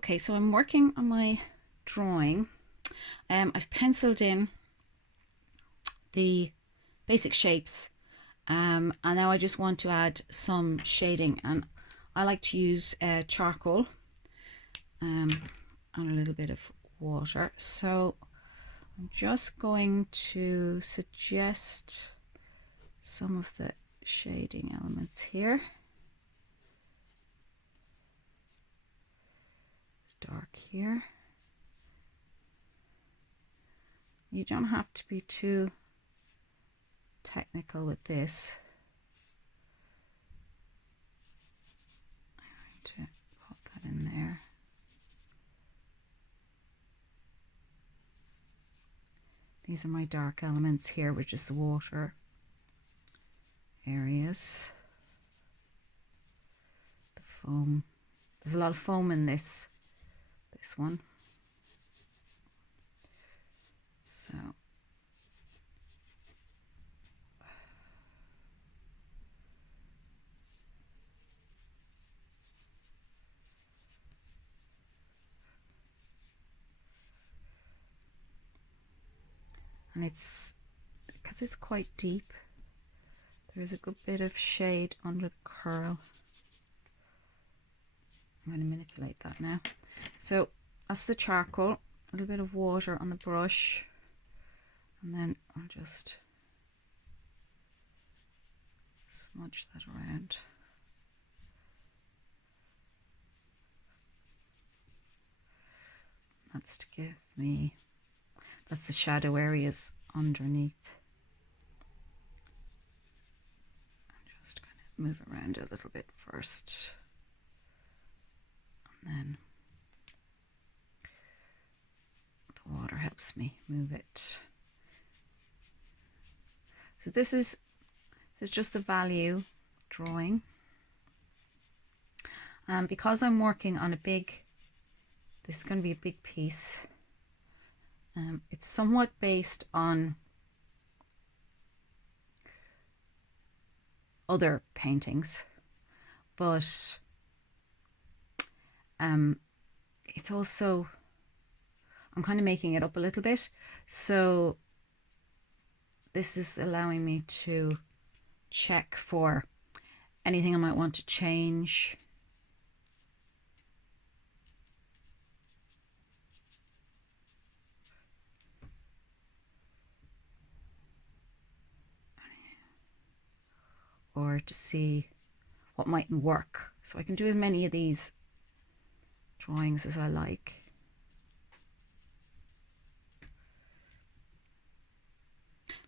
Okay, so I'm working on my drawing. I've penciled in the basic shapes, and now I just want to add some shading, and I like to use charcoal and a little bit of water. So I'm just going to suggest some of the shading elements here. It's dark here. You don't have to be too technical with this. I'm going to put that in there. These are my dark elements here, which is the water areas. The foam. There's a lot of foam in this one. So and it's because it's quite deep, there's a good bit of shade under the curl. I'm going to manipulate that now. So that's the charcoal, a little bit of water on the brush, and then I'll just smudge that around. That's to give me, that's the shadow areas underneath. I'm just going to move around a little bit first, and then the water helps me move it. So this is just the value drawing, and because I'm working on this is going to be a big piece. It's somewhat based on other paintings, but it's also, I'm kind of making it up a little bit, so this is allowing me to check for anything I might want to change. Or to see what mightn't work. So I can do as many of these drawings as I like.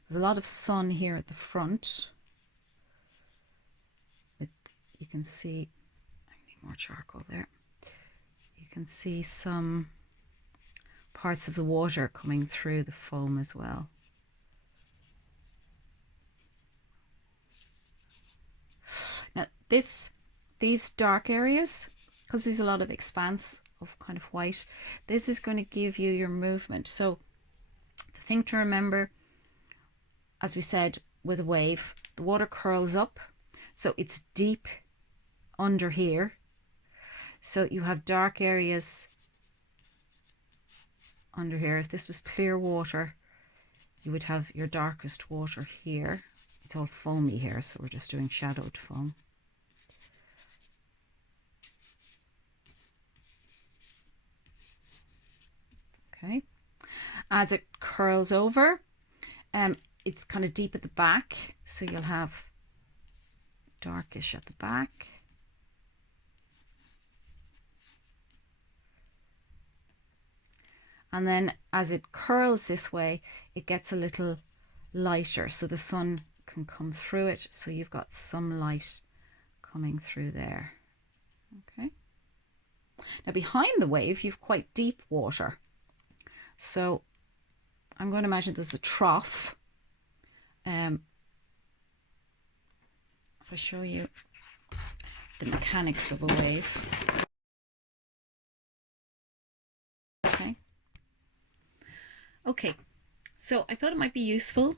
There's a lot of sun here at the front. You can see, I need more charcoal there. You can see some parts of the water coming through the foam as well. Now these dark areas, because there's a lot of expanse of kind of white, this is going to give you your movement. So the thing to remember, as we said with a wave, the water curls up, so it's deep under here. So you have dark areas under here. If this was clear water, you would have your darkest water here. It's all foamy here, so we're just doing shadowed foam. Okay, as it curls over, it's kind of deep at the back, so you'll have darkish at the back. And then as it curls this way, it gets a little lighter, so the sun can come through it, so you've got some light coming through there. Okay, now behind the wave you've quite deep water, so I'm going to imagine there's a trough. If I show you the mechanics of a wave. Okay, so I thought it might be useful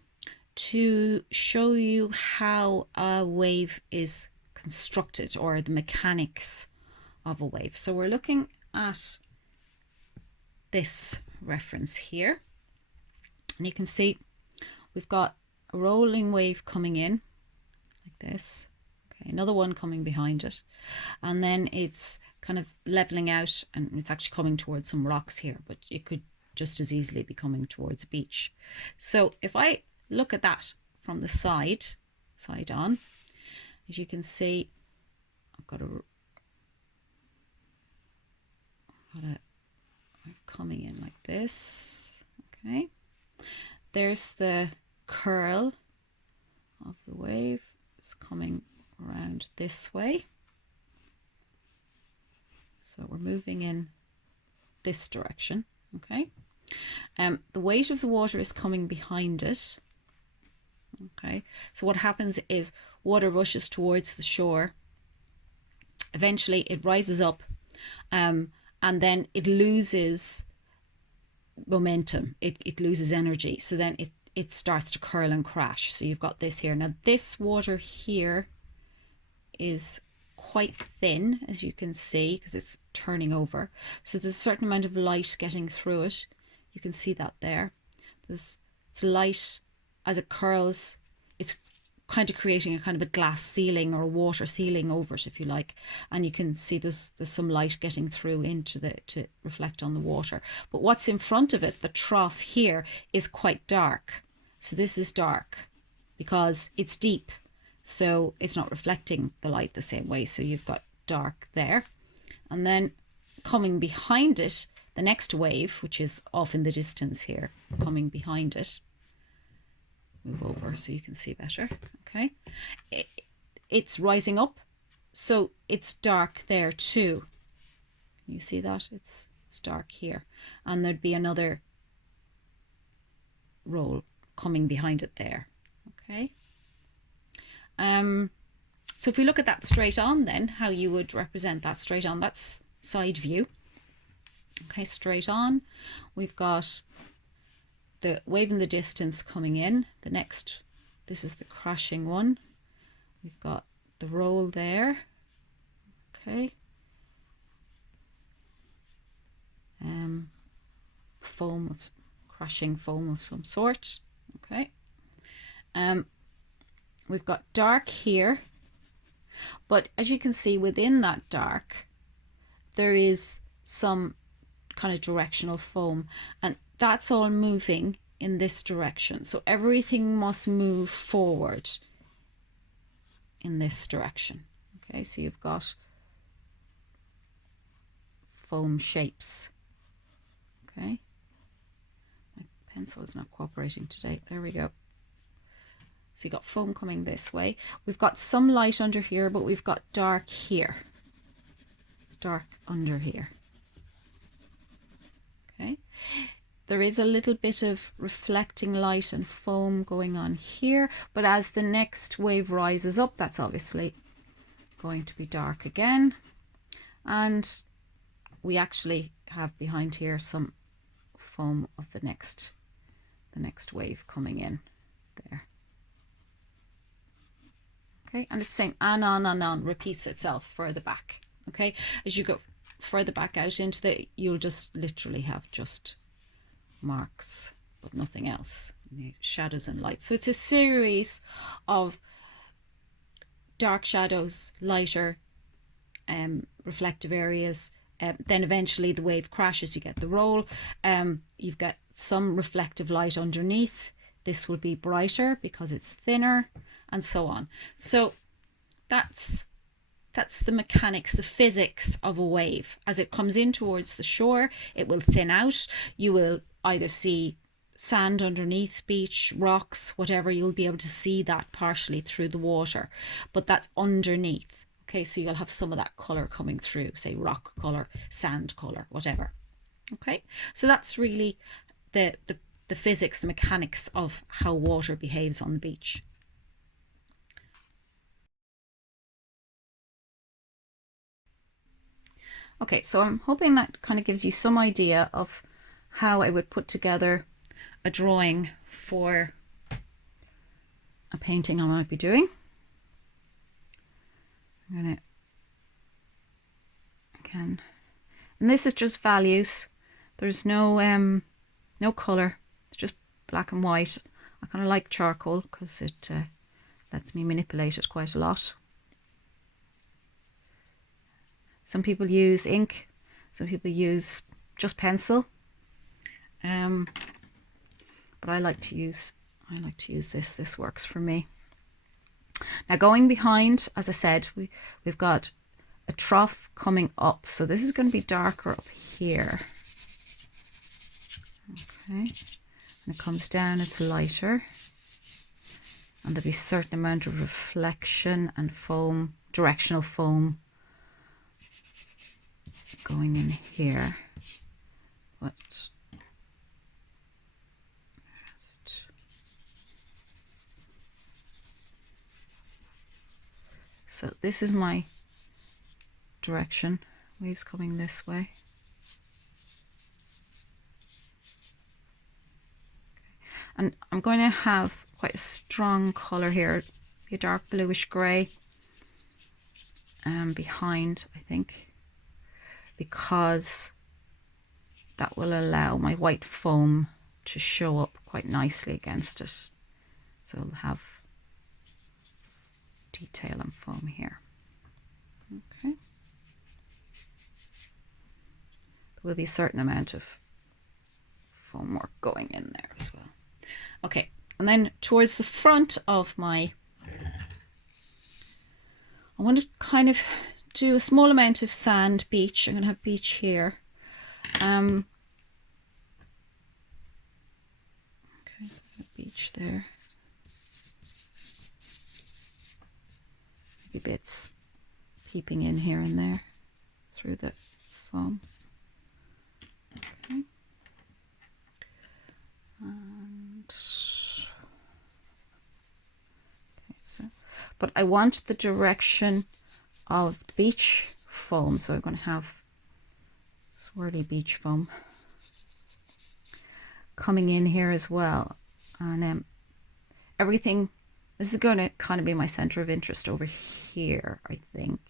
to show you how a wave is constructed, or the mechanics of a wave. So we're looking at this reference here. And you can see we've got a rolling wave coming in like this. Okay, another one coming behind it. And then it's kind of leveling out, and it's actually coming towards some rocks here, but it could just as easily be coming towards a beach. So if I look at that from the side on, as you can see, I've got a coming in like this. Okay, there's the curl of the wave. It's coming around this way. So we're moving in this direction. Okay, the weight of the water is coming behind it. Okay, so what happens is water rushes towards the shore. Eventually it rises up, and then it loses momentum. It loses energy. So then it starts to curl and crash. So you've got this here. Now this water here is quite thin, as you can see, because it's turning over. So there's a certain amount of light getting through it. You can see that there. It's light as it curls. It's kind of creating a kind of a glass ceiling or a water ceiling over it, if you like. And you can see there's some light getting through into to reflect on the water. But what's in front of it, the trough here, is quite dark. So this is dark because it's deep. So it's not reflecting the light the same way. So you've got dark there. And then coming behind it, the next wave, which is off in the distance here, coming behind it. Move over so you can see better. Okay. It's rising up. So it's dark there too. Can you see that? It's dark here. And there'd be another roll coming behind it there. Okay. So if we look at that straight on, then how you would represent that straight on, that's side view. Okay, straight on, we've got the wave in the distance coming in. The next, this is the crashing one. We've got the roll there. Okay. Crashing foam of some sort. Okay. We've got dark here, but as you can see within that dark, there is some kind of directional foam, and that's all moving in this direction. So everything must move forward in this direction. Okay, so you've got foam shapes. Okay, my pencil is not cooperating today. There we go. So you've got foam coming this way. We've got some light under here, but we've got dark here. It's dark under here. Okay. There is a little bit of reflecting light and foam going on here, but as the next wave rises up, that's obviously going to be dark again. And we actually have behind here some foam of the next wave coming in there. Okay, and it's saying on, repeats itself further back. Okay, as you go further back out into you'll just literally have just marks, but nothing else, shadows and lights. So it's a series of dark shadows, lighter, reflective areas. Then eventually the wave crashes, you get the roll. You've got some reflective light underneath. This will be brighter because it's thinner, and so on. So that's the mechanics, the physics of a wave. As it comes in towards the shore, it will thin out. You will either see sand underneath, beach, rocks, whatever. You'll be able to see that partially through the water, but that's underneath. Okay, so you'll have some of that colour coming through, say rock colour, sand colour, whatever. Okay, so that's really the physics, the mechanics of how water behaves on the beach. Okay, so I'm hoping that kind of gives you some idea of how I would put together a drawing for a painting I might be doing. I'm gonna, again, and this is just values. There's no no colour, it's just black and white. I kind of like charcoal because it lets me manipulate it quite a lot. Some people use ink, some people use just pencil, but I like to use this. This works for me. Now going behind, as I said, we've got a trough coming up, so this is going to be darker up here. Okay, and it comes down, it's lighter, and there'll be a certain amount of reflection and foam, directional foam going in here. But so this is my direction, waves coming this way. And I'm going to have quite a strong colour here, a dark bluish grey behind, I think, because that will allow my white foam to show up quite nicely against it. So I'll have detail and foam here. Okay. There will be a certain amount of foam work going in there as well. Okay, and then towards the front of I want to kind of do a small amount of sand beach. I'm going to have beach here. Okay, so I have beach there. Maybe bits peeping in here and there through the foam. Okay. And okay, so, but I want the direction of the beach foam, so I'm going to have swirly beach foam coming in here as well, and everything. This is going to kind of be my center of interest over here, I think.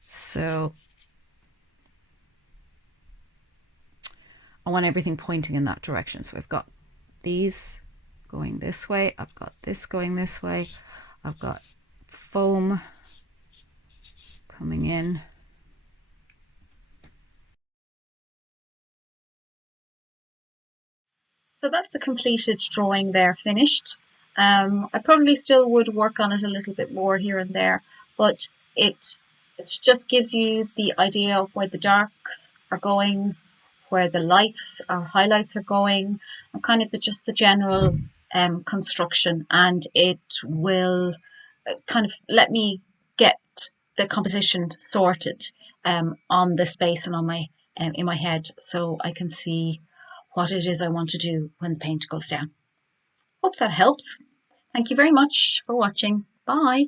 So I want everything pointing in that direction. So I've got these going this way, I've got this going this way, I've got foam coming in. So that's the completed drawing there, finished. I probably still would work on it a little bit more here and there, but it just gives you the idea of where the darks are going, where the lights or highlights are going, and kind of just the general construction, and it will kind of let me get the composition sorted on the space and on my in my head, so I can see what it is I want to do when the paint goes down. Hope that helps. Thank you very much for watching. Bye.